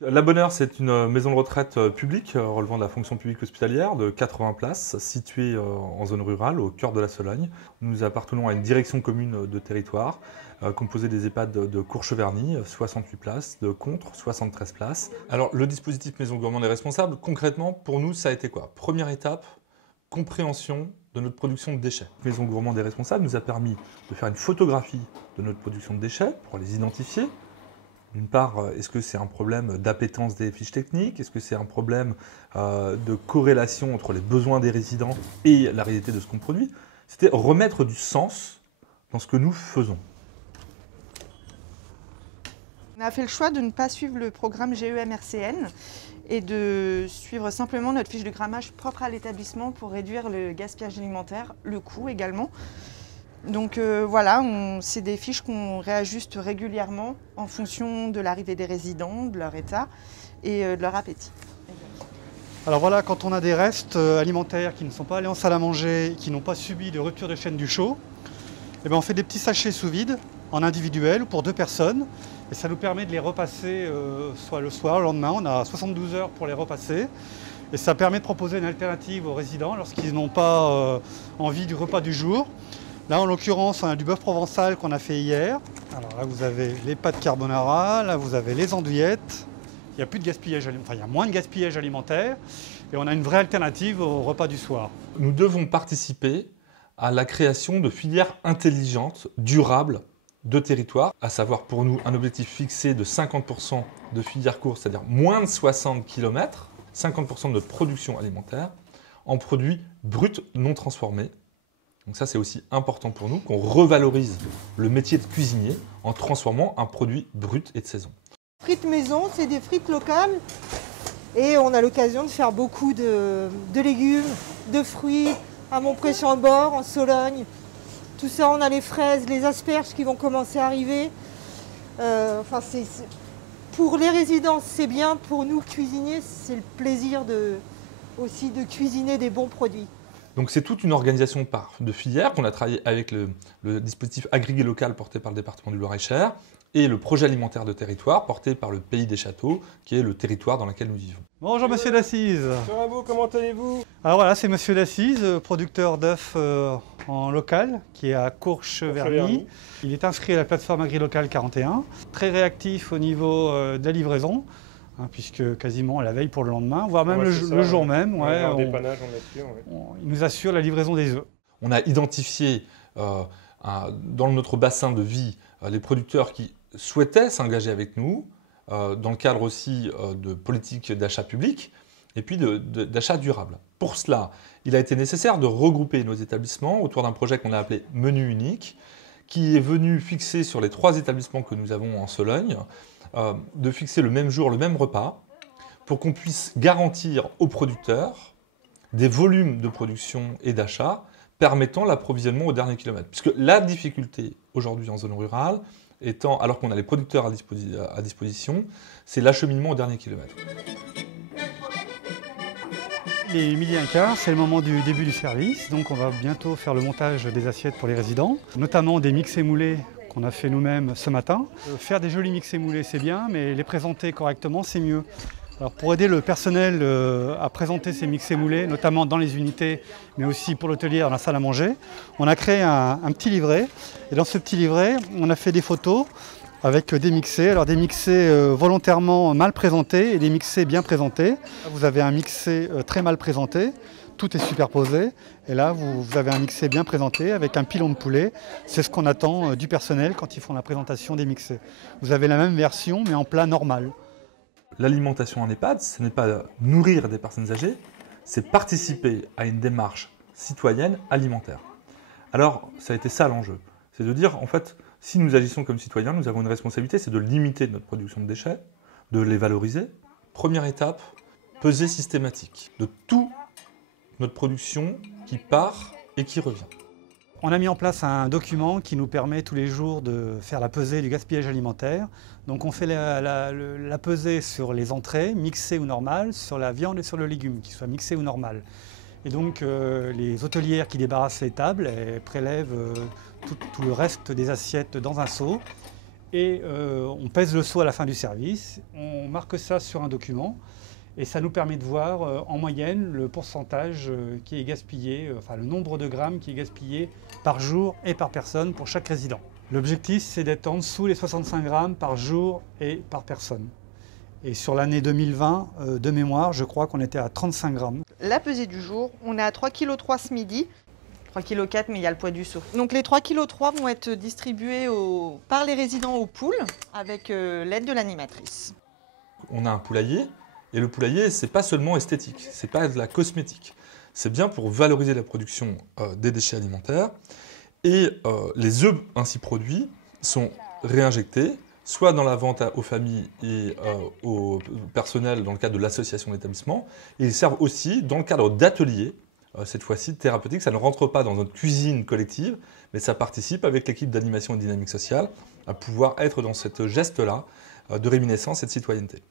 La Bonne Heure, c'est une maison de retraite publique relevant de la fonction publique hospitalière de 80 places, située en zone rurale, au cœur de la Sologne. Nous appartenons à une direction commune de territoire, composée des EHPAD de Courcheverny, 68 places, de Contres, 73 places. Alors, le dispositif Maison Gourmande et Responsable, concrètement, pour nous, ça a été quoi? Première étape, compréhension de notre production de déchets. Maison Gourmande et Responsable nous a permis de faire une photographie de notre production de déchets pour les identifier. D'une part, est-ce que c'est un problème d'appétence des fiches techniques? Est-ce que c'est un problème de corrélation entre les besoins des résidents et la réalité de ce qu'on produit? C'était remettre du sens dans ce que nous faisons. On a fait le choix de ne pas suivre le programme GEM-RCN et de suivre simplement notre fiche de grammage propre à l'établissement pour réduire le gaspillage alimentaire, le coût également. Donc voilà, c'est des fiches qu'on réajuste régulièrement en fonction de l'arrivée des résidents, de leur état et de leur appétit. Alors voilà, quand on a des restes alimentaires qui ne sont pas allés en salle à manger, qui n'ont pas subi de rupture de chaîne du chaud, eh bien on fait des petits sachets sous vide, en individuel ou pour 2 personnes. Et ça nous permet de les repasser soit le soir, le lendemain. On a 72 heures pour les repasser. Et ça permet de proposer une alternative aux résidents lorsqu'ils n'ont pas envie du repas du jour. Là, en l'occurrence, on a du bœuf provençal qu'on a fait hier. Alors là, vous avez les pâtes carbonara, là, vous avez les andouillettes. Il n'y a plus de gaspillage, enfin, il y a moins de gaspillage alimentaire. Et on a une vraie alternative au repas du soir. Nous devons participer à la création de filières intelligentes, durables, de territoire, à savoir pour nous un objectif fixé de 50% de filières courtes, c'est-à-dire moins de 60 km, 50% de notre production alimentaire, en produits bruts non transformés. Donc ça, c'est aussi important pour nous, qu'on revalorise le métier de cuisinier en transformant un produit brut et de saison. Frites maison, c'est des frites locales et on a l'occasion de faire beaucoup de légumes, de fruits à Montpré-Chambord, en Sologne. Tout ça, on a les fraises, les asperges qui vont commencer à arriver. Pour les résidents, c'est bien. Pour nous, cuisiniers, c'est le plaisir aussi de cuisiner des bons produits. Donc c'est toute une organisation de filières qu'on a travaillé avec le dispositif Agrigué Local porté par le département du Loir-et-Cher et le projet alimentaire de territoire porté par le Pays des Châteaux, qui est le territoire dans lequel nous vivons. Bonjour Monsieur Dassise. Bonjour à vous, comment allez-vous? Alors voilà, c'est Monsieur Dassise, producteur d'œufs en local, qui est à Courcheverny. Il est inscrit à la plateforme AgriLocal 41, très réactif au niveau de la livraison, puisque quasiment la veille pour le lendemain, voire même le jour même. Il nous assure la livraison des œufs. On a identifié dans notre bassin de vie les producteurs qui souhaitaient s'engager avec nous, dans le cadre aussi de politiques d'achat public et puis d'achat durable. Pour cela, il a été nécessaire de regrouper nos établissements autour d'un projet qu'on a appelé Menu Unique, qui est venu fixer sur les 3 établissements que nous avons en Sologne, de fixer le même jour, le même repas, pour qu'on puisse garantir aux producteurs des volumes de production et d'achat permettant l'approvisionnement au dernier kilomètre. Puisque la difficulté aujourd'hui en zone rurale, étant, alors qu'on a les producteurs à disposition, c'est l'acheminement au dernier kilomètre. Il est 12h15, c'est le moment du début du service, donc on va bientôt faire le montage des assiettes pour les résidents, notamment des mix émoulés qu'on a fait nous-mêmes ce matin. Faire des jolis mix émoulés, c'est bien, mais les présenter correctement, c'est mieux. Alors pour aider le personnel à présenter ces mix émoulés, notamment dans les unités, mais aussi pour l'hôtelier dans la salle à manger, on a créé un petit livret. Et dans ce petit livret, on a fait des photos avec des mixés. Alors des mixés volontairement mal présentés et des mixés bien présentés. Vous avez un mixé très mal présenté, tout est superposé. Et là, vous avez un mixé bien présenté avec un pilon de poulet. C'est ce qu'on attend du personnel quand ils font la présentation des mixés. Vous avez la même version, mais en plat normal. L'alimentation en EHPAD, ce n'est pas nourrir des personnes âgées, c'est participer à une démarche citoyenne alimentaire. Alors, ça a été ça l'enjeu. C'est de dire, en fait, si nous agissons comme citoyens, nous avons une responsabilité, c'est de limiter notre production de déchets, de les valoriser. Première étape, pesée systématique de toute notre production qui part et qui revient. On a mis en place un document qui nous permet tous les jours de faire la pesée du gaspillage alimentaire. Donc on fait la pesée sur les entrées, mixées ou normales, sur la viande et sur le légume, qui soit mixé ou normal. Et donc les hôtelières qui débarrassent les tables, elles prélèvent tout le reste des assiettes dans un seau et on pèse le seau à la fin du service, on marque ça sur un document et ça nous permet de voir en moyenne le pourcentage qui est gaspillé, enfin le nombre de grammes qui est gaspillé par jour et par personne pour chaque résident. L'objectif, c'est d'être en dessous les 65 grammes par jour et par personne. Et sur l'année 2020, de mémoire, je crois qu'on était à 35 grammes. La pesée du jour, on est à 3,3 kg ce midi. 3,4 kg, mais il y a le poids du seau. Donc les 3,3 kg vont être distribués par les résidents aux poules avec l'aide de l'animatrice. On a un poulailler, et le poulailler, c'est pas seulement esthétique, c'est pas de la cosmétique. C'est bien pour valoriser la production des déchets alimentaires. Et les œufs ainsi produits sont réinjectés, soit dans la vente aux familles et au personnel dans le cadre de l'association d'établissement. Ils servent aussi dans le cadre d'ateliers, cette fois-ci thérapeutiques. Ça ne rentre pas dans notre cuisine collective, mais ça participe avec l'équipe d'animation et de dynamique sociale à pouvoir être dans ce geste-là de réminiscence et de citoyenneté.